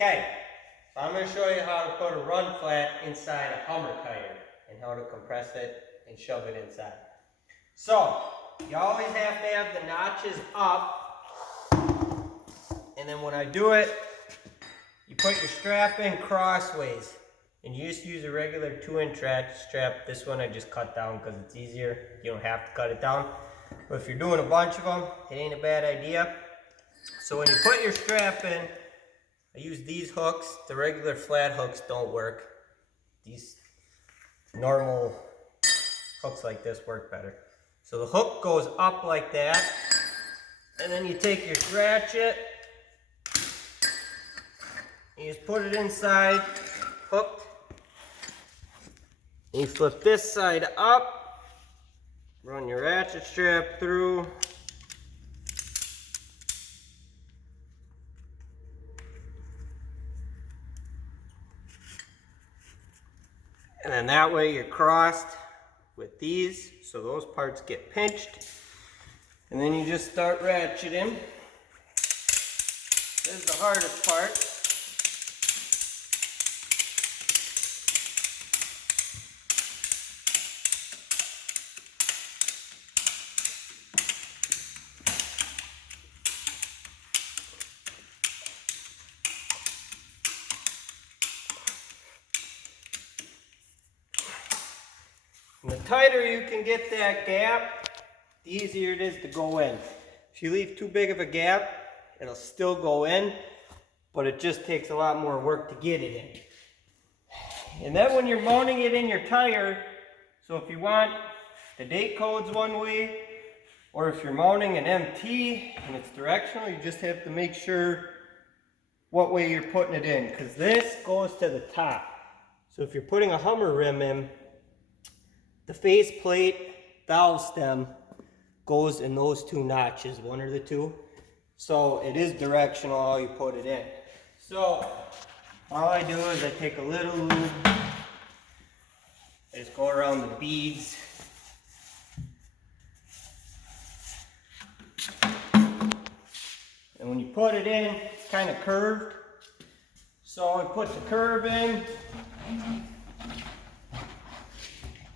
Okay, so I'm going to show you how to put a run flat inside a Hummer tire and how to compress it and shove it inside. So, you always have to have the notches up, and then when I do it, you put your strap in crossways, and you just use a regular 2-inch Ratchet-Strap. This one I just cut down because it's easier. You don't have to cut it down. But if you're doing a bunch of them, it ain't a bad idea. So when you put your strap in, I use these hooks. The regular flat hooks don't work. These normal hooks like this work better. So the hook goes up like that, and then you take your ratchet, and you just put it inside, hooked, and you flip this side up, run your ratchet strap through, and then that way you're crossed with these, so those parts get pinched. And then you just start ratcheting. This is the hardest part. And the tighter you can get that gap, the easier it is to go in. If you leave too big of a gap, it'll still go in, but it just takes a lot more work to get it in. And then when you're mounting it in your tire, so if you want the date codes one way, or if you're mounting an MT and it's directional, you just have to make sure what way you're putting it in, because this goes to the top. So if you're putting a Hummer rim in, the faceplate valve stem goes in those two notches, one or the two. So it is directional how you put it in. So all I do is I take a little lube, I just go around the beads. And when you put it in, it's kind of curved. So I put the curve in.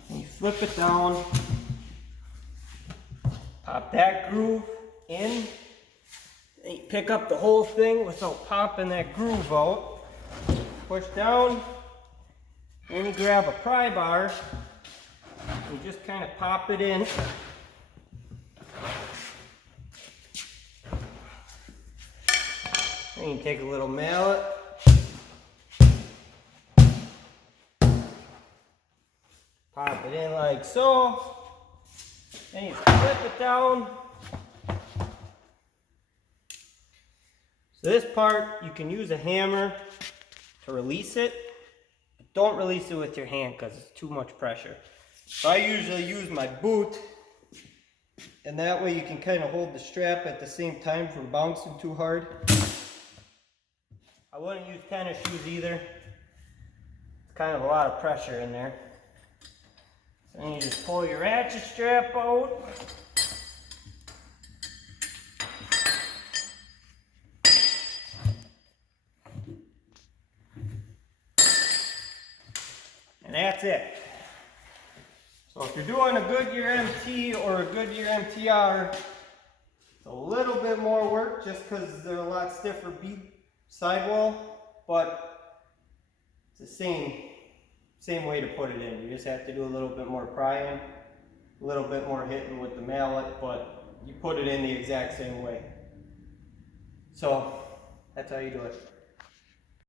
And you flip it down, pop that groove in, and you pick up the whole thing without popping that groove out. Push down, and you grab a pry bar, and you just kind of pop it in. And you take a little mallet, pop it in like so, and you flip it down. So this part, you can use a hammer to release it, but don't release it with your hand because it's too much pressure. So I usually use my boot, and that way you can kind of hold the strap at the same time from bouncing too hard. I wouldn't use tennis shoes either. It's kind of a lot of pressure in there. Then you just pull your ratchet strap out. And that's it. So if you're doing a Goodyear MT or a Goodyear MTR, it's a little bit more work just because they're a lot stiffer bead sidewall, but it's the same way to put it in. You just have to do a little bit more prying, a little bit more hitting with the mallet, but you put it in the exact same way. So that's how you do it.